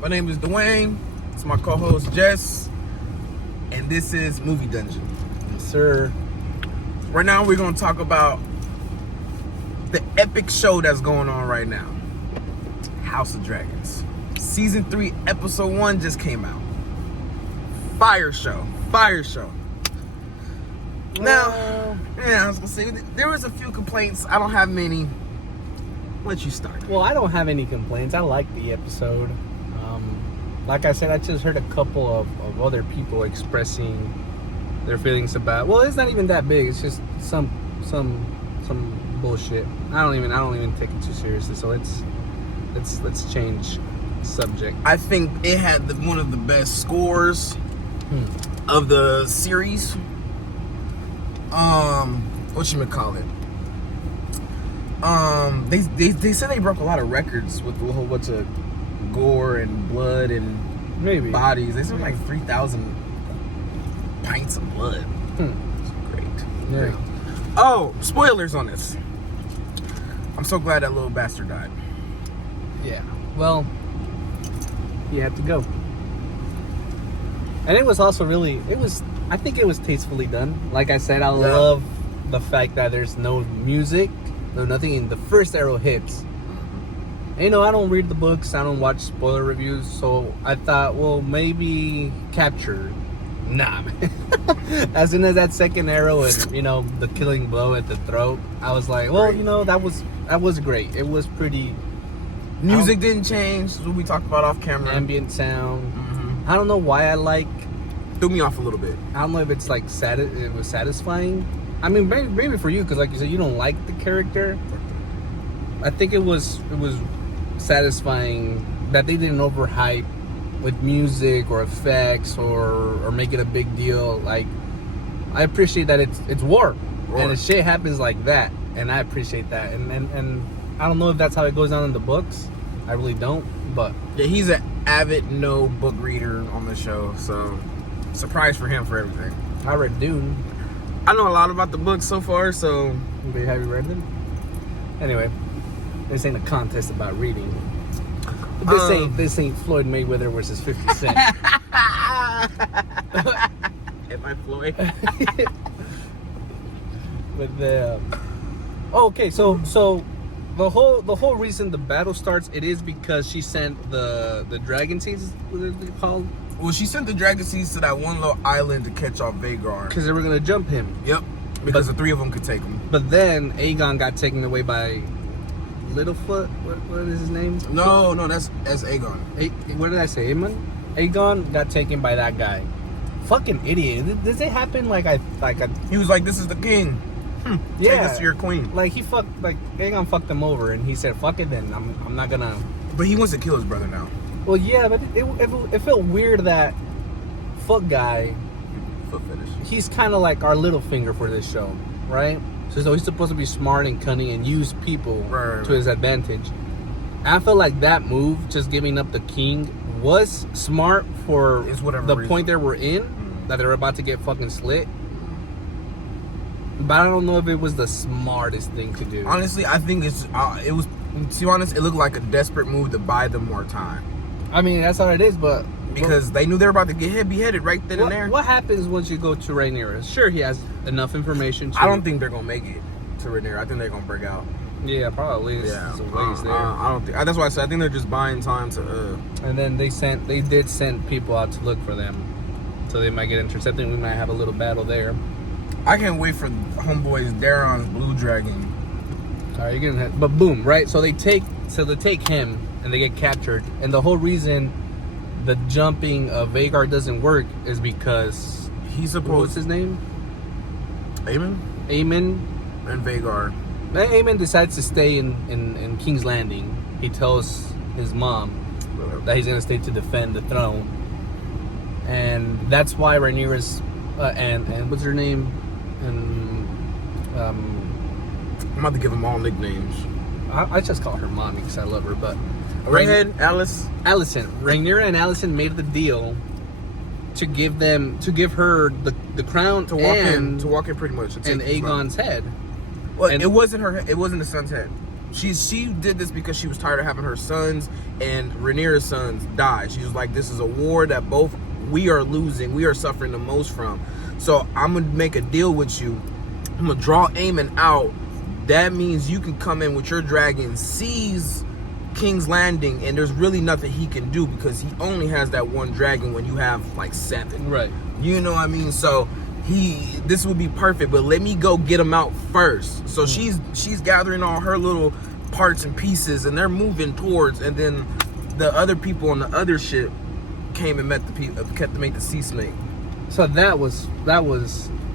My name is Dwayne. It's my co-host Jess, and this is Movie Dungeon. Yes, sir. Right now, we're gonna talk about the epic show that's going on right now, House of Dragons. Season 3, Episode 1 just came out. Fire show. Now, I was gonna say there was a few complaints. I don't have many. Let you start. Well, I don't have any complaints. I like the episode. Like I said, I just heard a couple of other people expressing their feelings about. Well, it's not even that big. It's just some bullshit. I don't even take it too seriously. So let's change subject. I think it had one of the best scores of the series. Whatchamacallit? They said they broke a lot of records with a whole bunch of gore and blood and Maybe bodies. They said like 3,000 pints of blood. It's great. Yeah. Great. Oh, spoilers on this. I'm so glad that little bastard died. Yeah. Well, he had to go. And it was also I think it was tastefully done. Like I said, I love the fact that there's no music, no nothing in the first arrow hits. And, you know, I don't read the books, I don't watch spoiler reviews, so I thought, well, maybe captured. Nah, man. As soon as that second arrow and, you know, the killing blow at the throat, I was like, well, you know, that was great. It was pretty. Music didn't change. This is what we talked about off camera. Ambient sound. I don't know why I threw me off a little bit. I don't know if it's like it was satisfying. I mean, maybe for you, because like you said, you don't like the character. I think it was satisfying that they didn't overhype with music or effects or make it a big deal. Like, I appreciate that it's war. And the shit happens like that, and I appreciate that. And I don't know if that's how it goes down in the books. I really don't, but yeah, he's an avid no book reader on the show, so surprise for him for everything. I read Dune. I know a lot about the books so far, so Have you read them? Anyway, this ain't a contest about reading. This ain't Floyd Mayweather versus 50 Cent. Am I Floyd? But okay, so the whole reason the battle starts, it is because she sent the dragon seeds. What are they called? Well, she sent the dragon seeds to that one little island to catch off Vhagar. Because they were gonna jump him. Yep. Because the three of them could take him. But then Aegon got taken away by Littlefoot. What is his name? No, that's Aegon. What did I say? Aegon got taken by that guy. Fucking idiot. Does it happen He was like, "This is the king. Yeah. Take us to your queen." Like Aegon fucked him over, and he said, "Fuck it, then I'm not gonna." But he wants to kill his brother now. Well, yeah, but it felt weird that Foot guy. Foot fetish. He's kind of like our Littlefinger for this show, right? So he's supposed to be smart and cunning and use people to his advantage. I feel like that move, just giving up the king, was smart for the point that we're in, that they're about to get fucking slit. But I don't know if it was the smartest thing to do. Honestly, I think it was. To be honest, it looked like a desperate move to buy them more time. I mean, that's how it is, but because they knew they were about to get beheaded right then and there. What happens once you go to Rhaenyra? Sure, he has enough information. I don't think they're gonna make it to Rhaenyra. I think they're gonna break out. Yeah, probably. Yeah, a ways there. I don't think. That's why I said I think they're just buying time to. And then they did send people out to look for them, so they might get interested. I think we might have a little battle there. I can't wait for homeboys Daeron's blue dragon. All right, you're gonna. But boom, right? So they take him and they get captured, and the whole reason the jumping of Vhagar doesn't work is because he's supposed. What's his name? Aemon and Vhagar. Aemon decides to stay in King's Landing. He tells his mom that he's gonna stay to defend the throne, and that's why Rhaenyra's and what's her name, and I'm about to give them all nicknames. I just call her mommy because I love her, but Redhead Alicent. Rhaenyra and Alicent made the deal to give her the crown to walk in pretty much and Aegon's head. Well, it wasn't her. It wasn't the son's head. She did this because she was tired of having her sons and Rhaenyra's sons die. She was like, this is a war that both we are losing, we are suffering the most from. So I'm gonna make a deal with you. I'm gonna draw Aemon out. That means you can come in with your dragon, seize King's Landing, and there's really nothing he can do because he only has that one dragon when you have like 7. Right. You know what I mean? So this would be perfect, but let me go get him out first. So she's gathering all her little parts and pieces, and they're moving towards, and then the other people on the other ship came and met the people, kept to make the sea snake. So that was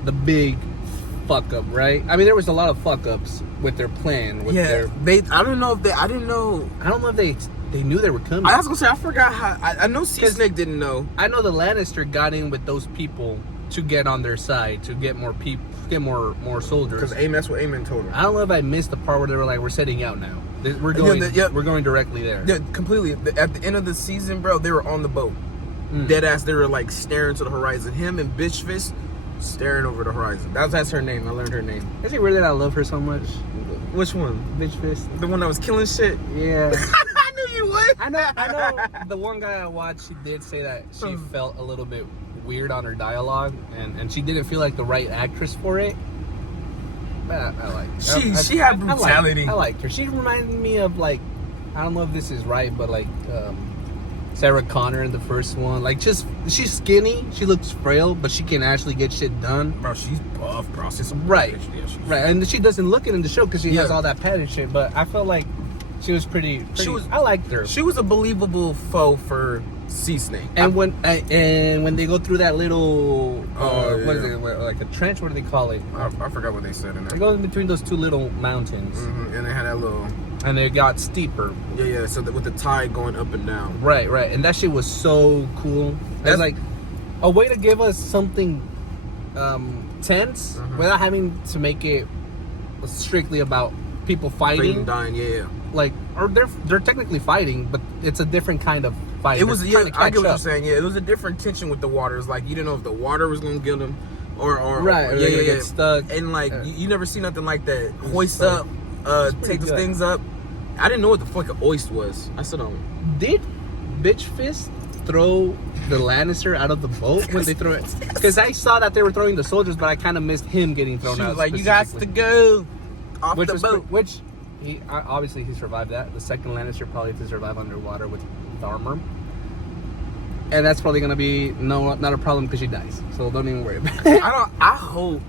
the big fuck up, right? I mean, there was a lot of fuck ups with their plan. With I don't know if they knew they were coming. I was gonna say, I forgot how. I know Sea Snake didn't know. I know the Lannister got in with those people to get on their side, to get more people, get more soldiers. Because that's what Aemon told her. I don't know if I missed the part where they were like, "We're setting out now. We're going. We're going directly there." Yeah, completely. At the end of the season, bro, they were on the boat. Dead ass. They were like staring to the horizon. Him and Bitch Fist staring over the horizon. That's her name. I learned her name. Is it weird that I love her so much? Which one? Bitch Fist. The one that was killing shit. Yeah. I knew you would. I know. The one guy I watched, she did say that she felt a little bit weird on her dialogue, and she didn't feel like the right actress for it. But I liked her. She had brutality. I liked her. She reminded me of, like, I don't know if this is right, but like Sarah Connor in the first one. Like, just, she's skinny, she looks frail, but she can actually get shit done. Bro, she's buff, bro. Right. Right, and she doesn't look it in the show because she has all that padded shit, but I felt like she was pretty. I liked her. She was a believable foe for Sea Snake. And when they go through that little what is it, like a trench? What do they call it? I forgot what they said in there. It goes in between those two little mountains, and they had that little. And they got steeper. Yeah. So with the tide going up and down. Right. And that shit was so cool. That's like a way to give us something tense without having to make it strictly about people fighting, dying. Yeah. Like, or they're technically fighting, but it's a different kind of fight. It was I get what you're saying. Yeah, it was a different tension with the waters. Like, you didn't know if the water was gonna get them, or get stuck. And like you never see nothing like that. Hoist up, take those things up. I didn't know what the fuck an hoist was. I still don't. Did Bitch Fist throw the Lannister out of the boat when they throw it? Because I saw that they were throwing the soldiers, but I kind of missed him getting thrown out. She was like, "You got to go off the boat." Which he obviously he survived that. The second Lannister probably to survive underwater with armor, and that's probably gonna be not a problem because she dies. So don't even worry about it. I hope,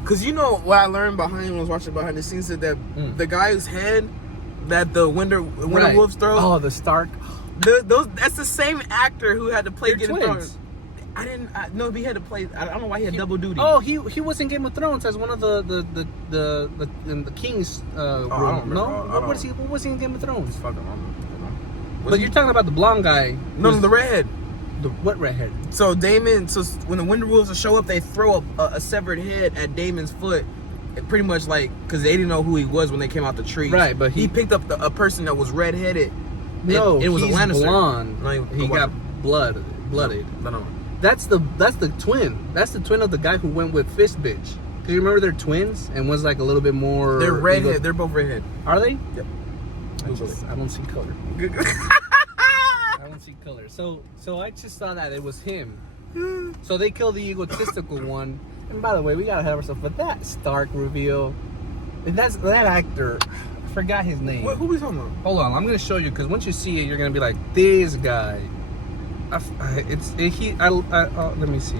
because you know what I learned when I was watching behind the scenes is that the guy's head that the Winter Wolves throw. Oh, the Stark. That's the same actor who had to play They're Game twins. of Thrones. I know he had to play. I don't know why he had double duty. Oh, he was in Game of Thrones as one of the king's room. What was he in Game of Thrones? Fuck him. But you're talking about the blonde guy. No, the redhead. What redhead? So Daemon. So when the Winter Wolves show up, they throw a severed head at Daemon's foot. Pretty much like, because they didn't know who he was when they came out the tree. Right, but he picked up a person that was redheaded. No, it was he's a Lannister. Blonde. No, he got blooded. No. That's the twin. That's the twin of the guy who went with Fist Bitch. Cause you remember they're twins and one's like a little bit more. They're redhead. They're both redhead. Are they? Yep. I don't see color. I don't see color. So I just saw that it was him. So they killed the egotistical one. And by the way, we gotta have ourselves. But that Stark reveal, and that actor, I forgot his name. Who are we talking about? Hold on, I'm gonna show you because once you see it, you're gonna be like, this guy. Let me see.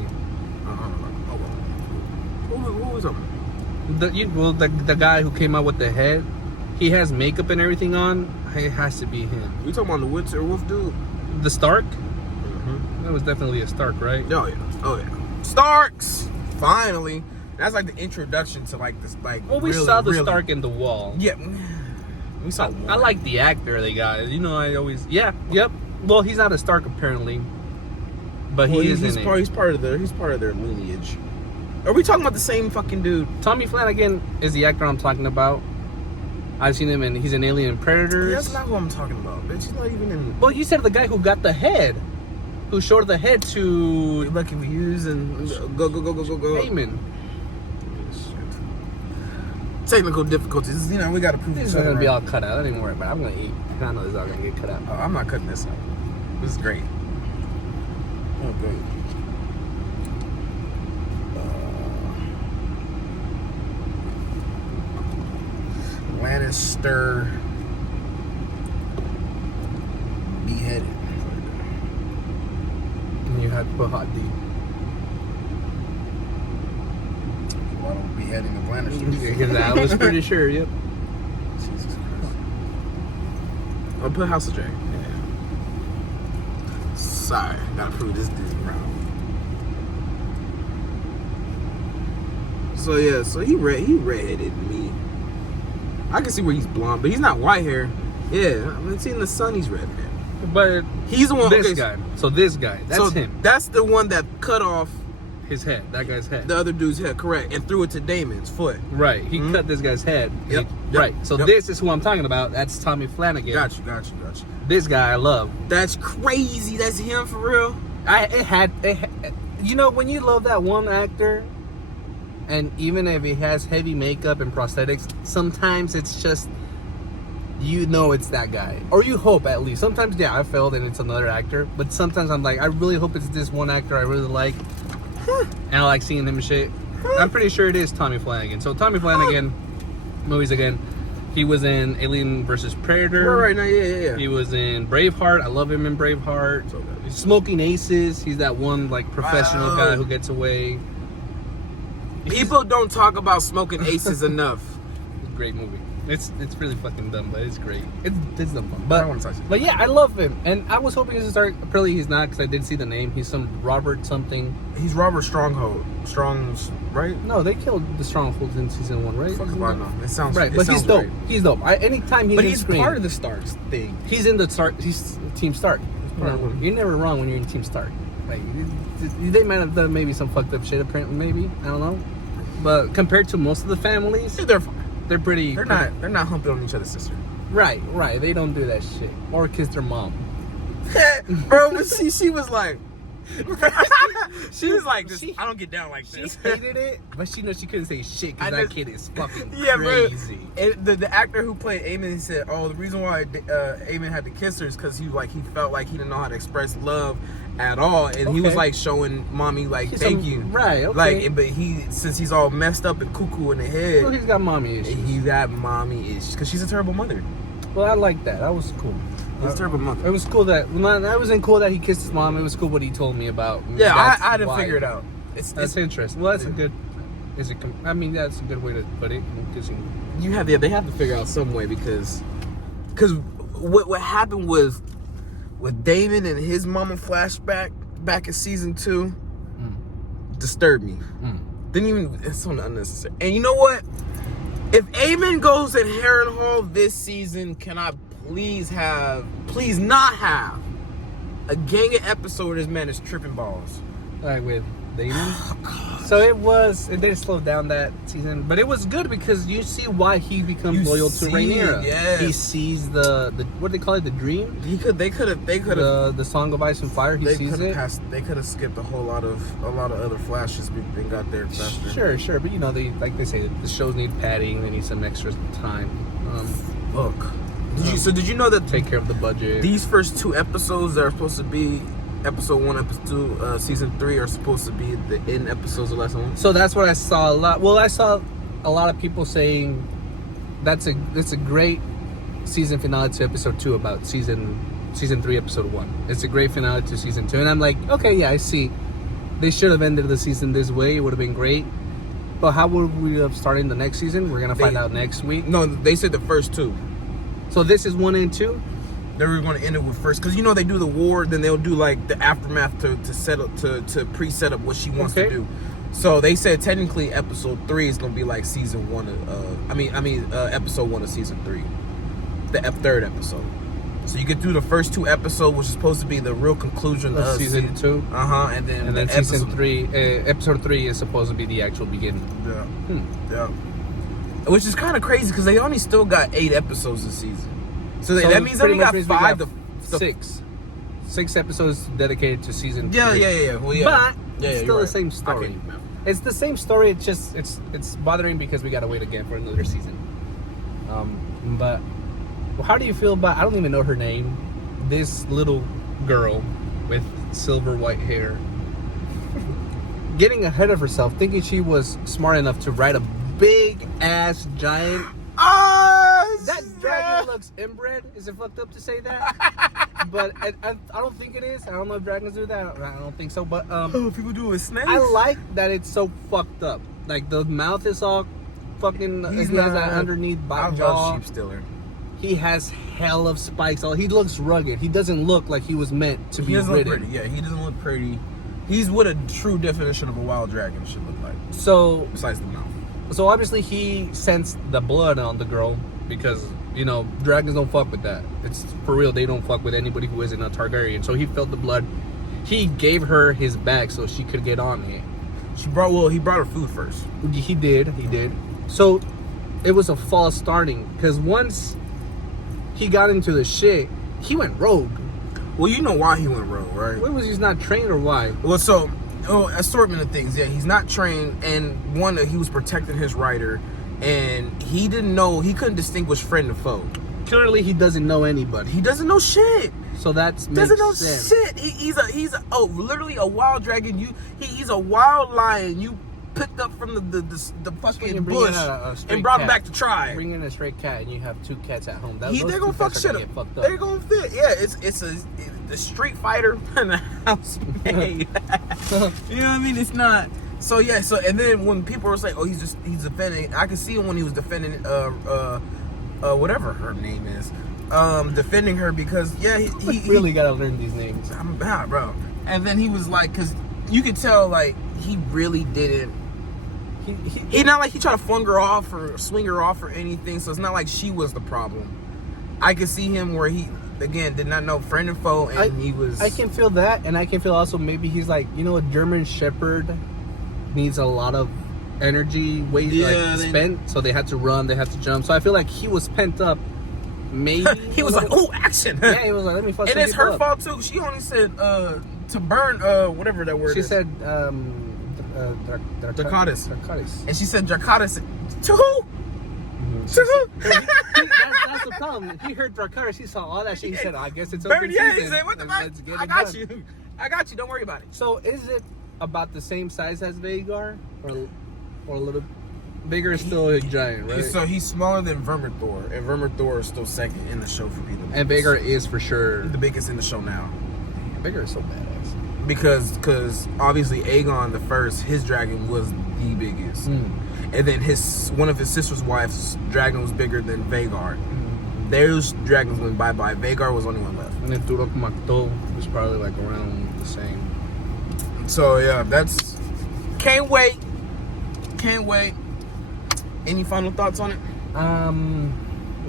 Who was talking? The guy who came out with the head, he has makeup and everything on. It has to be him. You talking about the Winter Wolf dude? The Stark? That was definitely a Stark, right? Oh yeah. Starks. Finally, that's like the introduction to like this like. Well, we saw the Stark in the Wall. Yeah, we saw. I like the actor they got. You know, I always yep. Well, he's not a Stark apparently, but he's part of their lineage. Are we talking about the same fucking dude? Tommy Flanagan is the actor I'm talking about. I've seen him and he's an Alien and Predators. That's not who I'm talking about, bitch. He's not even in. Well, you said the guy who got the head. Who showed the head to Lucky We Use and go. Aemon. technical difficulties. You know, we gotta prove This each is other gonna be right. all cut out. Don't even worry about it. I'm gonna eat. I know this is all gonna get cut out. Oh, I'm not cutting this out. This is great. Oh, great. Lannister beheaded. And you had to put hot D. A lot of beheading of Lannisters. Because I was pretty sure. Yep. Jesus Christ. I'll put House of Dragon. Yeah. Sorry, gotta prove this dude's brown. So yeah, so he redheaded me. I can see where he's blonde, but he's not white hair. Yeah, I mean, see in the sun he's red hair. But He's the one. this okay, guy. So this guy. That's so him. That's the one that cut off His head. That guy's head. the other dude's head, correct, and threw it to Damon's foot. Right. He cut this guy's head. Yep. Right. Yep. So Yep. this is who I'm talking about. That's Tommy Flanagan. Got you. This guy I love. That's crazy. That's him for real. You know, when you love that one actor, and even if he has heavy makeup and prosthetics, sometimes it's just, you know, it's that guy, or you hope at least. Sometimes, yeah, I failed and it's another actor, but sometimes I'm like, I really hope it's this one actor I really like, and I like seeing him and shit. I'm pretty sure it is Tommy Flanagan. So Tommy Flanagan, movies again. He was in Alien vs. Predator. Right now, yeah. He was in Braveheart. I love him in Braveheart. So good. Smoking Aces. He's that one like professional Wow. guy who gets away. People don't talk about Smoking Aces enough. Great movie. It's really fucking dumb, but it's great. It's dumb fun. I But don't wanna touch it. but yeah, I love him, and I was hoping to start. Apparently, he's not because I did see the name. He's some Robert something. He's Robert Strong's, right? No, they killed the Strongholds in season 1, right? Fuck if I know. It sounds Right, it but he's sounds dope. right. He's dope. Anytime he's But in he's screen, part of the Starks thing. he's in the Stark. He's Team Stark. part of it. You're never wrong when you're in Team Stark. Like they might have done maybe some fucked up shit. Apparently, maybe I don't know. But compared to most of the families, They're fine. they're pretty. They're not humping on each other's sister. Right. They don't do that shit or kiss their mom. Bro, but she was like she was like this, I don't get down like She this. hated it, but she knows she couldn't say shit because I that just- kid is fucking Yeah, crazy. bro. And the actor who played Eamon, he said, "Oh, the reason why Eamon had to kiss her is because he felt like he didn't know how to express love at all, and he was Okay. like showing mommy like He's thank some- you, right, okay. Like, but since he's all messed up and cuckoo in the head, Well, he's got mommy issues. he got mommy issues because she's a terrible mother. Well, I like that. That was cool. He's a terrible mother. It was cool that that wasn't cool that he kissed his mom. It was cool what he told me about. Yeah, That's I had to why. figure it out. That's interesting. Well, that's a good. I mean, that's a good way to put it. Kissing. They have to figure out some way because what happened with Damon and his mama flashback back in season 2 disturbed me. Didn't even, it's so unnecessary. And you know what? If Eamon goes in Harrenhal this season, can I please not have a gang of episode where this man is tripping balls? Like with Damon. So it did slow down that season, but it was good because you see why he becomes You loyal to see Rhaenyra. it, yes. He sees the what do they call it, the dream, They could have the Song of Ice and Fire. He sees it. They could have skipped a lot of other flashes and got there faster. Sure, but you know they say the shows need padding. They need some extra time. Look, did you know that Take care of the budget. these first 2 episodes that are supposed to be episode 1, episode 2, season 3 are supposed to be the end episodes of lesson 1? So that's what I saw a lot. Well, I saw a lot of people saying that's a great season finale to episode 2 about season 3 episode 1. It's a great finale to season 2, and I'm like, okay, yeah, I see. They should have ended the season this way. It would have been great. But how would we have started the next season? We're gonna find out next week. No, they said the first 2. So this is 1 and 2. They were going to end it with first, because they do the war, then they'll do like the aftermath to set up to pre-set up what she wants to Okay. do. So they said technically episode 3 is going to be like season 1 of episode 1 of season 3, the 3rd episode. So you get through the first 2 episodes, which is supposed to be the real conclusion of Season 2. and then And then the season episode- 3, episode 3 is supposed to be the actual beginning. Yeah. Yeah. Which is kind of crazy because they only still got 8 episodes this season. So that means they pretty only got much 5 means we to 6. 6 episodes dedicated to season 3. Yeah. Well, yeah. But Yeah, it's you're still the right. same I story. can't do math. It's the same story. It's just it's bothering because we gotta wait again for another season. But how do you feel about? I don't even know her name. This little girl with silver white hair, getting ahead of herself, thinking she was smart enough to ride a big ass giant. That dragon looks inbred. Is it fucked up to say that? But I don't think it is. I don't know if dragons do that. I don't think so. But people do it with snakes. I like that it's so fucked up. Like the mouth is all fucking. He has that underneath jaw. Sheep stealer. He has hell of spikes. He looks rugged. He doesn't look like he was meant to be He doesn't ridden. look pretty. Yeah, he doesn't look pretty. He's what a true definition of a wild dragon should look like. So Besides the mouth. So obviously he sensed the blood on the girl because, dragons don't fuck with that. It's for real. They don't fuck with anybody who isn't a Targaryen. So he felt the blood. He gave her his bag so she could get on it. He brought her food first. He did. So it was a false starting because once he got into the shit, he went rogue. Well, you know why he went rogue, right? What was he's not trained or why? Well, so assortment of things. Yeah, he's not trained, and one that he was protecting his rider, and he didn't know. He couldn't distinguish friend and foe. Clearly, he doesn't know anybody. He doesn't know shit. So that Doesn't know sense. shit. He's literally a wild dragon. He's a wild lion. You picked up from the fucking bush and brought him back to try. Bring in a stray cat and you have two cats at home. They're gonna fuck shit up. They're gonna fit. Yeah, it's the Street Fighter and the house made. You know what I mean? It's not. So yeah. So and then when people were saying, "Oh, he's defending," I could see him when he was defending whatever her name is, defending her because he really gotta learn these names. I'm about, bro. And then he was like, because you could tell like he really didn't. He not like he tried to flung her off or swing her off or anything. So it's not like she was the problem. I could see him where he again did not know friend and foe, and he was. I can feel that, and I can feel also maybe he's like, a German Shepherd needs a lot of energy, weight spent, so they had to run, they had to jump. So I feel like he was pent up. Maybe he was like, "Oh, action!" Yeah, he was like, "Let me fuck." And it's her fault too. She only said to burn whatever that word is. She said Dracarys. And she said Dracarys to who? To who? That's the problem. He heard Dracarys. He saw all that shit. He said, "I guess it's open season." He said, "What the fuck? I got you. I got you. Don't worry about it." So is it about the same size as Vhagar, or a little? Vhagar is still a giant, right? So he's smaller than Vermithor, and Vermithor is still second in the show for being the biggest. And Vhagar is for sure the biggest in the show now. Vhagar is so badass. Because obviously Aegon the First, his dragon was the biggest, and then one of his sister's wife's dragon was bigger than Vhagar. Those dragons went bye-bye. Vhagar was the only one left. And then Turok Makto was probably like around the same. So yeah, that's can't wait. Any final thoughts on it?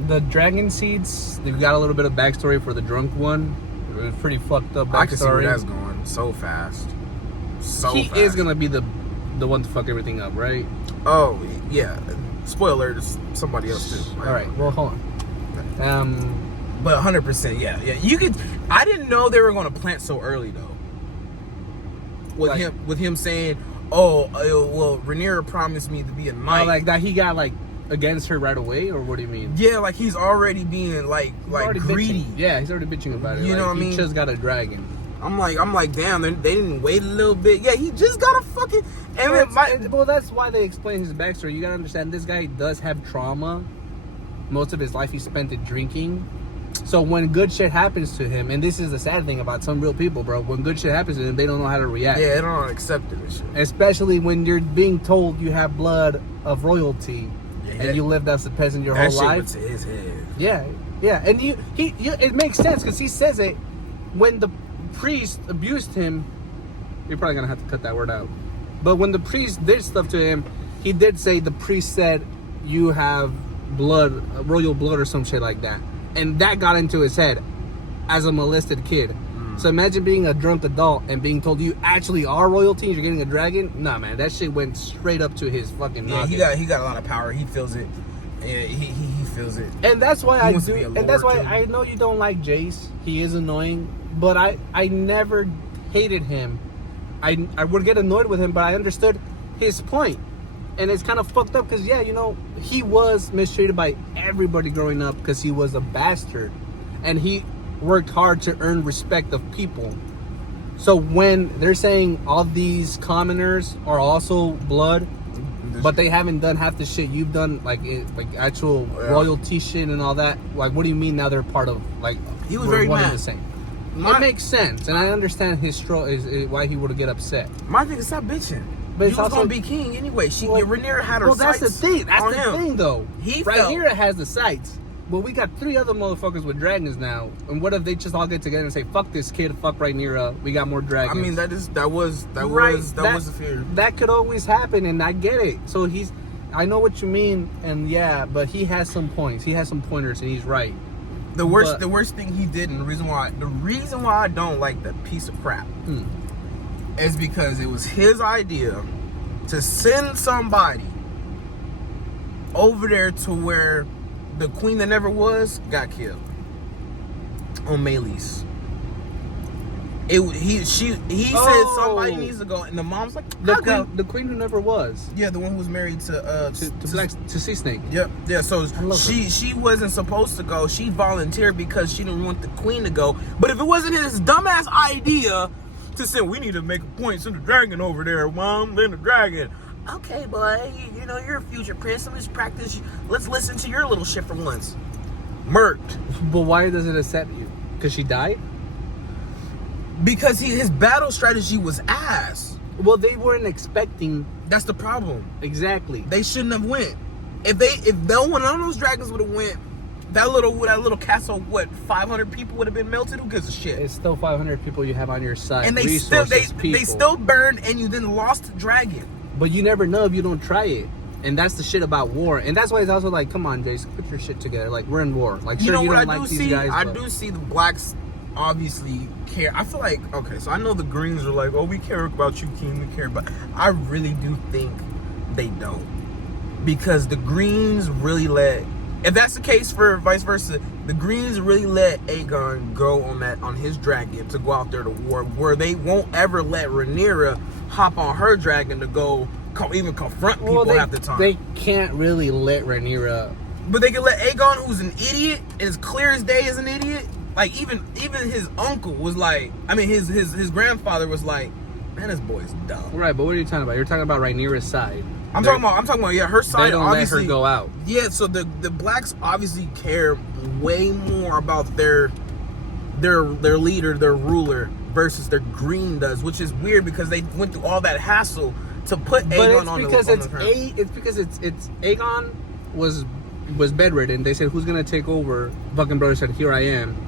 The dragon seeds. They've got a little bit of backstory for the drunk one. It was pretty fucked up backstory. I can see where that's going so fast. He is gonna be the one to fuck everything up, right? Oh yeah. Spoiler, there's somebody else too. All right. Well, hold on. But 100%, yeah. You could. I didn't know they were gonna plant so early though. With him saying, "Oh, well, Rhaenyra promised me to be a knight." Oh, like that. He got like against her right away, or what do you mean? Yeah, like he's already being like greedy. Bitching. Yeah, he's already bitching about it. You know what I mean? He just got a dragon. I'm like, damn, they didn't wait a little bit. Yeah, he just got a fucking. Well, that's why they explain his backstory. You gotta understand, this guy does have trauma. Most of his life he spent it drinking. So when good shit happens to him, and this is the sad thing about some real people, bro. When good shit happens to them, they don't know how to react. Yeah, they don't accept it and shit. Especially when you're being told you have blood of royalty, and you lived as a peasant your whole life. That shit went to his head. Yeah, and it makes sense because he says it when the priest abused him. You're probably gonna have to cut that word out. But when the priest did stuff to him, he did say the priest said you have blood, royal blood, or some shit like that, and that got into his head as a molested kid. So imagine being a drunk adult and being told you actually are royalty and you're getting a dragon. Nah, man, that shit went straight up to his fucking noggin. He got a lot of power. He feels it. Yeah, he feels it. And that's why I know you don't like Jace. He is annoying, but I never hated him. I would get annoyed with him, but I understood his point. And it's kind of fucked up because, yeah, you know, he was mistreated by everybody growing up because he was a bastard. And he worked hard to earn respect of people. So when they're saying all these commoners are also blood, but they haven't done half the shit you've done, like actual royalty shit and all that, like, what do you mean now they're part of, like, He was we're very one and mad. the same? It makes sense, and I understand his why he would get upset. My thing is stop bitching. But He it's was also- gonna be king anyway. Rhaenyra had her Well, that's sights the thing. That's on the him. thing, though. He right felt- here, it has the sights. But we got 3 other motherfuckers with dragons now. And what if they just all get together and say, "Fuck this kid, fuck Rhaenyra. We got more dragons." I mean, that was the fear. That could always happen, and I get it. So I know what you mean, and yeah, but he has some points. He has some pointers, and he's right. The worst thing he did, and the reason why I don't like that piece of crap is because it was his idea to send somebody over there to where the queen that never was got killed on Meleys. He said somebody needs to go, and the mom's like, The queen who never was. yeah, the one who was married to Sea Snake. Yep. Yeah. So love she wasn't supposed to go. She volunteered because she didn't want the queen to go. But if it wasn't his dumbass idea to say we need to make a point, send the dragon over there, mom, then the dragon. Okay, boy, you know you're a future prince. Let's practice. Let's listen to your little shit for once. Murked. But why does it upset you? Because she died? Because his battle strategy was ass. Well, they weren't expecting. That's the problem. Exactly. They shouldn't have went. If no one of those dragons would have went, that little castle, 500 people would have been melted. Who gives a shit? It's still 500 people you have on your side. And they Resources, still burned, and you then lost the dragon. But you never know if you don't try it. And that's the shit about war. And that's why it's also like, come on, Jace, put your shit together. Like, we're in war. Like, sure, you don't like these guys. I but do see the blacks obviously care. I feel like, okay, so I know the greens are like, oh, we care about you, king, we care, but I really do think they don't. Because the greens really if that's the case for vice versa, the greens really let Aegon go on his dragon to go out there to war, where they won't ever let Rhaenyra hop on her dragon to go even confront people half the time. They can't really let Rhaenyra. But they can let Aegon, who's an idiot, as clear as day as an idiot. Like even his uncle was like, I mean his grandfather was like, man, this boy's dumb. Right, but what are you talking about? You're talking about Rhaenyra's side. I'm talking about yeah, her side. They don't obviously, let her go out. Yeah, so the blacks obviously care way more about their leader, their ruler, versus their green does, which is weird because they went through all that hassle to put Aegon on the throne. It's because it's Aegon was bedridden. They said, who's gonna take over? Fucking brother said, here I am.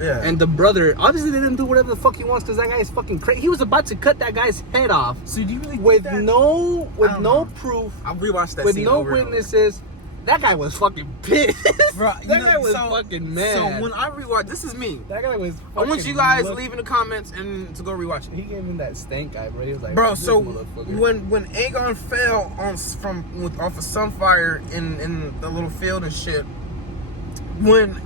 Yeah. And the brother obviously they didn't do whatever the fuck he wants because that guy is fucking crazy. He was about to cut that guy's head off. So do you really with think that? no know. proof, I'll rewatch that with scene no over and over. witnesses? That guy was fucking pissed. Bro, that guy was fucking mad. So when I rewatch, this is me. That guy was. I want you guys to leave in the comments and to go rewatch it. He gave him that stank eye, bro. He was like, Bro, this so motherfucker. when Aegon fell off of Sunfire in the little field and shit, when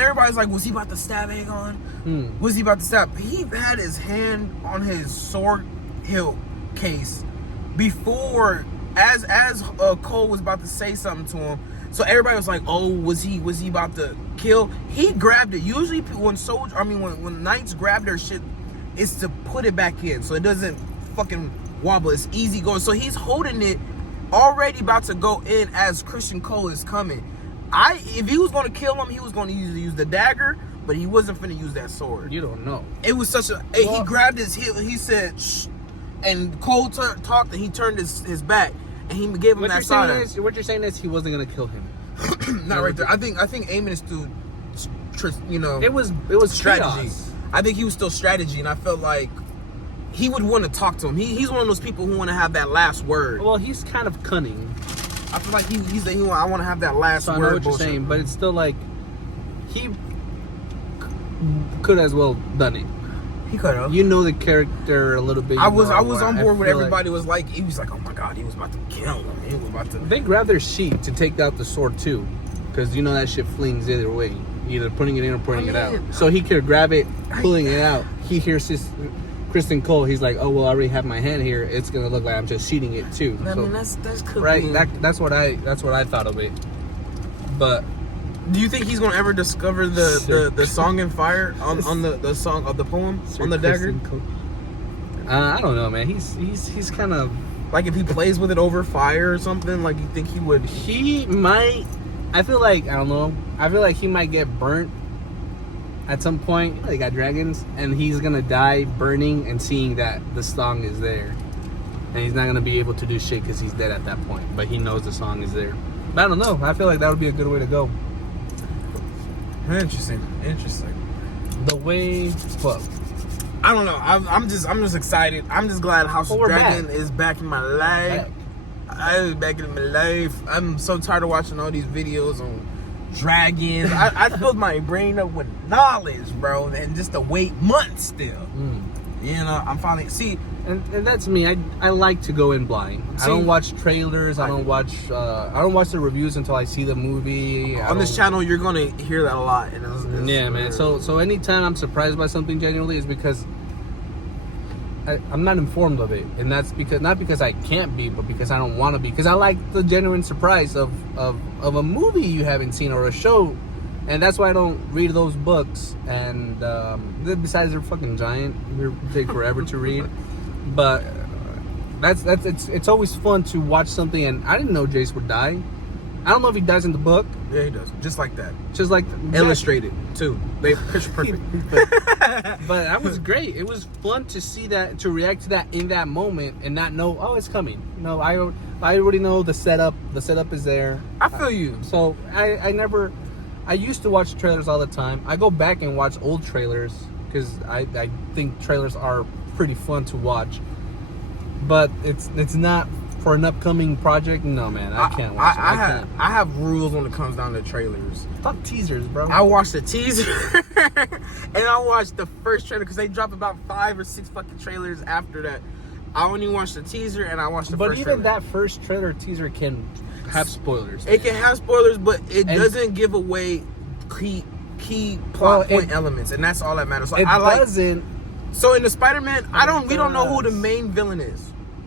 everybody's like, was he about to stab Aegon? Was he about to stab? He had his hand on his sword hilt case before, as Cole was about to say something to him. So everybody was like, oh, was he about to kill? He grabbed it. Usually when knights grab their shit, it's to put it back in so it doesn't fucking wobble. It's easy going. So he's holding it, already about to go in as Christian Cole is coming. If he was going to kill him, he was going to use the dagger, but he wasn't finna use that sword. You don't know. It was he grabbed his heel, he said, shh, and Cole talked and he turned his back and he gave him that side. What you're saying is he wasn't gonna kill him. Not right there. I think Aemon is still, It was strategy. chaos. I think he was still strategy, and I felt like he would want to talk to him. He's one of those people who want to have that last word. Well, he's kind of cunning. I feel like I want to have that last So word. I know what bullshit. you're saying, but it's still like he could as well done it. He could have. You know the character a little bit. I was on I board with feel everybody was like, he was like, oh my god, he was about to kill him. He was about to. They grabbed their sheet to take out the sword too, because you know that shit flings either way, either putting it in or putting it out. So he could grab it, pulling it out. He hears Kristen Cole, he's like, oh well, I already have my hand here. It's gonna look like I'm just cheating it too. I So, mean, that's cool. right. That's what I thought of it. But do you think he's gonna ever discover the song in fire on the song of the poem on the dagger? I don't know, man. He's kind of Like if he plays with it over fire or something, like you think he would? he might. I feel like I don't know. I feel like he might get burnt at some point. You know, they got dragons, and he's gonna die burning and seeing that the song is there, and he's not gonna be able to do shit because he's dead at that point. But he knows the song is there. But I don't know. I feel like that would be a good way to go. Interesting. The way, well, I don't know. I'm just excited. I'm just glad House of we're Dragon back. is back in my life. I was back in my life. I'm so tired of watching all these videos on dragons. I filled my brain up with knowledge, bro, and just to wait months still. You know, I'm finally and that's me. I like to go in blind. I don't watch trailers. I don't watch the reviews until I see the movie. On this channel, you're gonna hear that a lot. And Yeah, man. So anytime I'm surprised by something genuinely is because I'm not informed of it, and that's because not because I can't be, but because I don't want to be. Because I like the genuine surprise of a movie you haven't seen or a show, and that's why I don't read those books. And besides, they're fucking giant. They take forever to read, but it's always fun to watch something. And I didn't know Jace would die. I don't know if he dies in the book. Yeah, he does. Just like that. Just like Illustrated too. They picture perfect. But that was great. It was fun to see that, to react to that in that moment, and not know, oh, it's coming. No, I already know the setup. The setup is there. I feel you. So I used to watch trailers all the time. I go back and watch old trailers because I think trailers are pretty fun to watch. But it's not for an upcoming project. No, man, I can't watch it. I have rules when it comes down to trailers. Fuck teasers, bro. I watched the teaser and I watched the first trailer because they dropped about 5 or 6 fucking trailers after that. I only watched the teaser and I watched the first trailer. But even that first trailer teaser can have spoilers. It can have spoilers, but it doesn't give away key plot point elements, and that's all that matters. So doesn't. So in the Spider-Man, we don't know who the main villain is.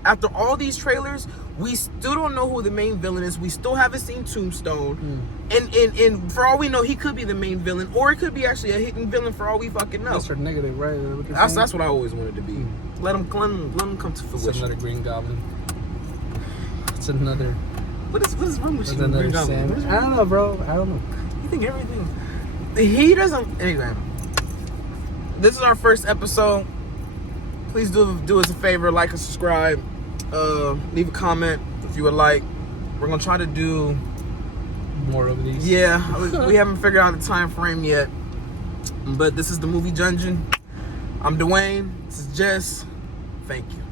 After all these trailers, we still don't know who the main villain is. We still haven't seen Tombstone. And for all we know, he could be the main villain, or it could be actually a hidden villain for all we fucking know. Mr. Negative, right? That's what I always wanted to be. Let him come to fruition. It's another Green Goblin. It's another. What is wrong with you? Another Sam. I don't know, bro. I don't know. You think everything? He doesn't. Anyway, this is our first episode. Please do us a favor, like and subscribe. Leave a comment if you would like. We're gonna try to do more of these. Yeah, we haven't figured out the time frame yet. But this is the Movie Dungeon. I'm Dwayne. This is Jess. Thank you.